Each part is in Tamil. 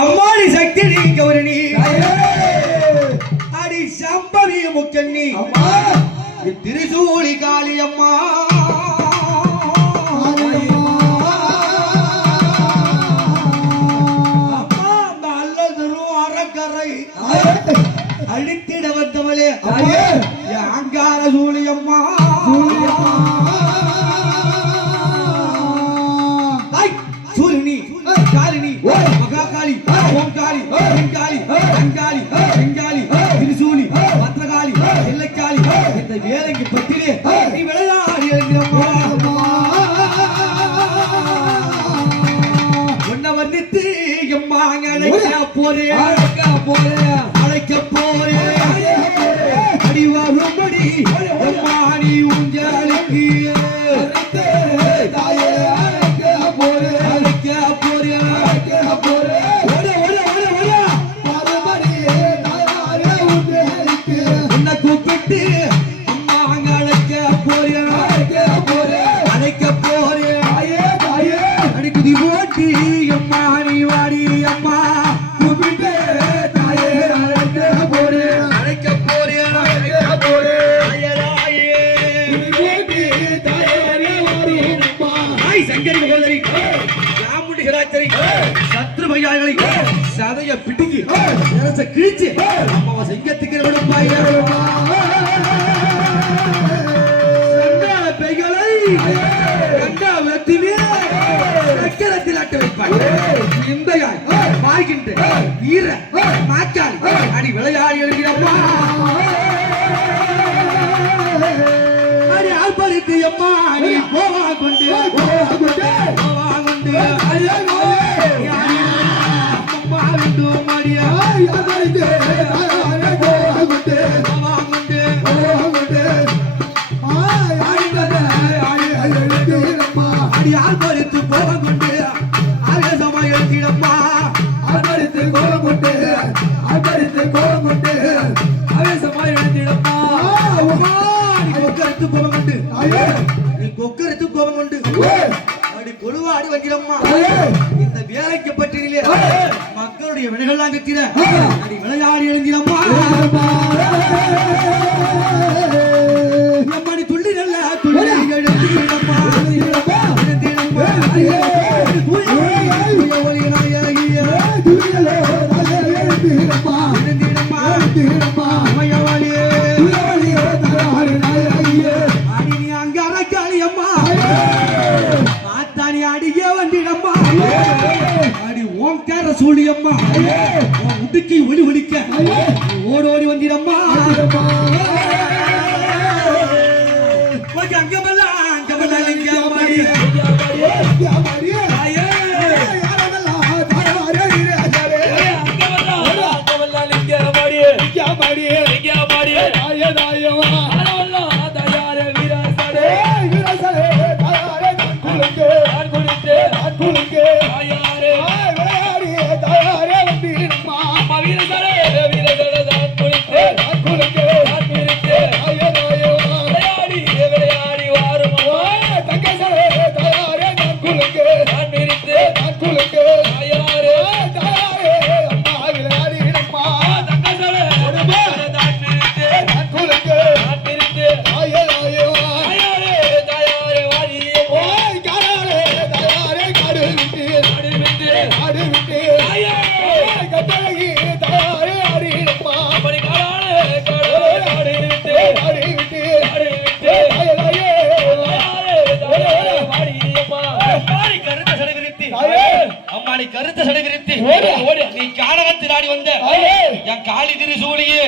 அம்மாடி சக்தி நீ. கௌரணி அடி சம்பவி முக்கண்ணி அம்மா! திரிசூலி காளி அம்மா. அழித்திட வந்தவளே. உன்னை வந்தித்து எம்மா அழைக்க போறேன். அழைக்க போறேன். அடி வரும்படி எம்மா நீ ஊஞ்சலுக்கு கிழிச்சு அம்மாவை சிங்கத்துக்கு விடுப்பாய் சண்டாள பெய்களை கண்டா வெற்றிலே சக்கரத்தில் அட்ட வைப்பாய் இந்தையாய் வாழ்கின்ற ஈர மாக்காளி அடி விளையாடி எழுகிறப்பா அடி ஆர்ப்பரித்து அம்மா போட்டிடப்பா அன்பரித்து கோலம் கொண்டு அன்பரித்து கோலம் கொண்டு ஆவேசமாய் எழுந்திடப்பா கொக்கரத்து கோபம் கொண்டு நீ கொக்கரத்து கோபம் கொண்டு அப்படி பொழுவாடி வங்கிடம்மா இந்த வேலைக்கு பற்றினே மக்களுடைய வினைகள் நாங்கள் தீர ஓங்கார சூழி அம்மா உன் உடுக்கி ஒளி ஒலிக்க. ஓடோடி வந்திடம்மா கொஞ்சம் அங்கமெல்லாம் அங்கமெல்லாம் அம்மாடி கருத்த சடை விரித்து நீ கானகத்தில் ஆடி வந்த என் காளி திருசூலியே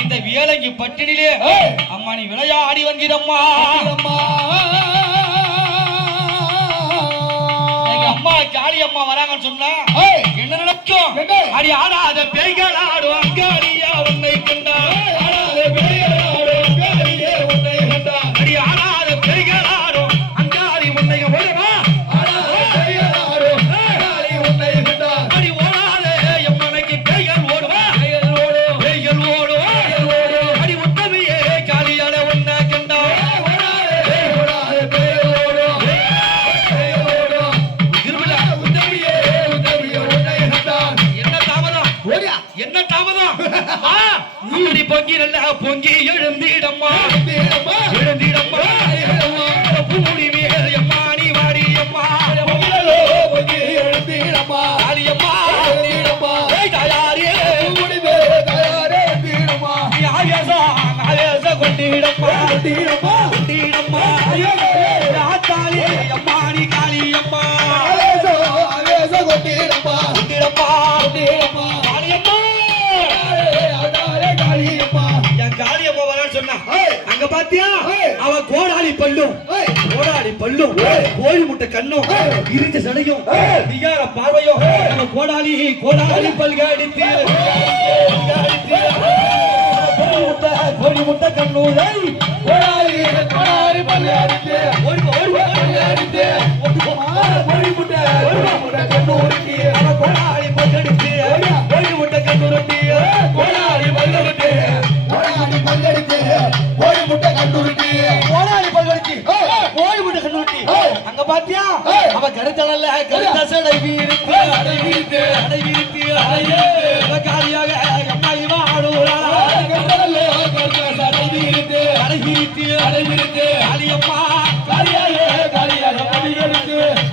இந்த வேலைக்கு பட்டினிலே அம்மா நீ விளையாடி வந்திடம்மா. அம்மா காளி அம்மா வராங்கன்னு சொன்னா என்ன நடக்கும் அடி ஆடாத பேய்கள் ஆடும் உன்னை கண்டா. எழுந்திடம்மா பாத்தியா? அவ கோடாளி பல்லும். கோடாளி பல்லும். கோழி முட்டை கண்ணும். இருந்த சடையும் விகார பார்வையும் நம்ம கோடாளி கோடாளி பல்க அடித்து கோழி முட்டை கோழி முட்டை கண்ணு ஏய், ஓடி போ, ஓடி போ, ஓடி போ. அவ கோடாளி பல் அடித்து. கோழி முட்டை கண்ணு கோடாளி பல் பாத்தியா அவ கருத்தனல்ல கருத்த சடை வீரித்து அடை வீரித்து அடை வீரித்து அவ காலியாக அம்மா இவ ஆடுறா காளியம்மா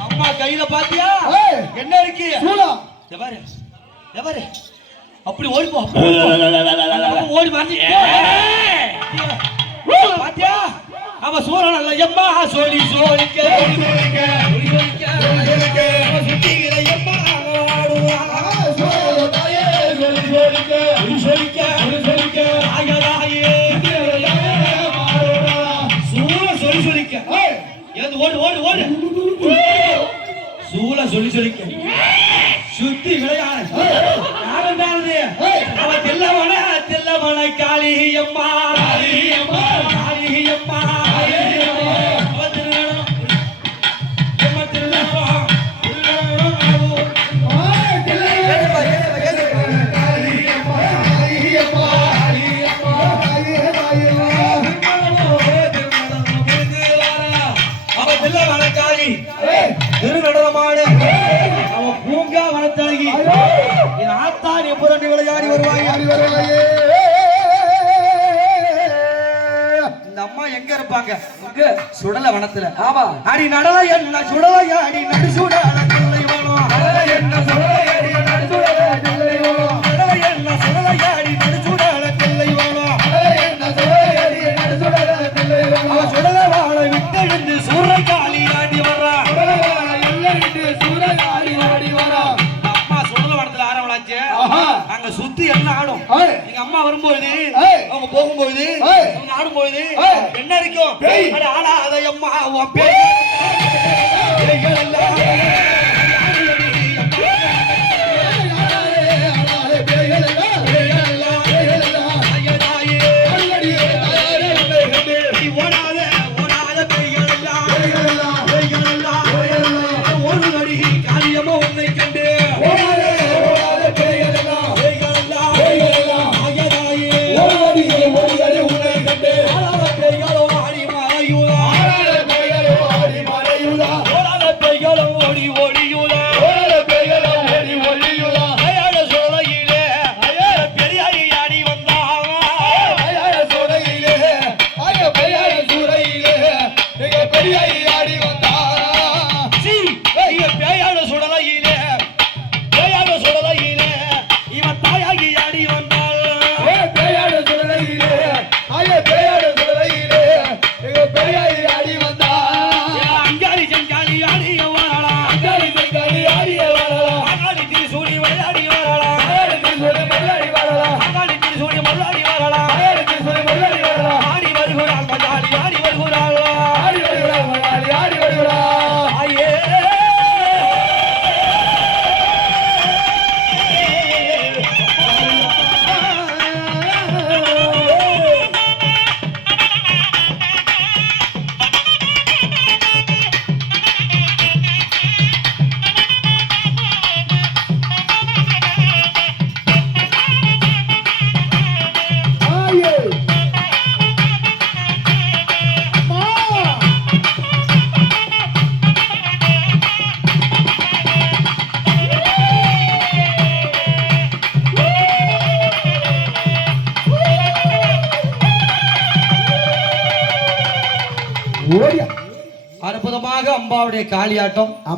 அம்மா கையில பாத்தியா என்ன இருக்கு எவாரு எவாரு அப்படி ஓடி போ அப்படி ஓடி போ. ஓடி மாத்தி பாத்தியா அவ சூரன் அல்ல எம்மா சோழி சோழிக்க சூர சொல்லி சொல்லிக்க சுத்தி விளையாடு. யாருந்தானது அவ தெல்லவன தெல்லவன காளி அம்மா இருப்பாங்க சுடல வனத்துல. ஆமா. அடி நடல என்ன சுடலைய? அடி நடு சுடல என்ன சுடல? அங்க சுத்தி என்ன ஆடும் எங்க அம்மா வரும்போது. அவங்க போகும்போது. அவங்க ஆடும்போது. என்ன இருக்கும். அட ஆடாத அம்மா பேய் அடியோ அம்பாவுடைய காளியாட்டம்.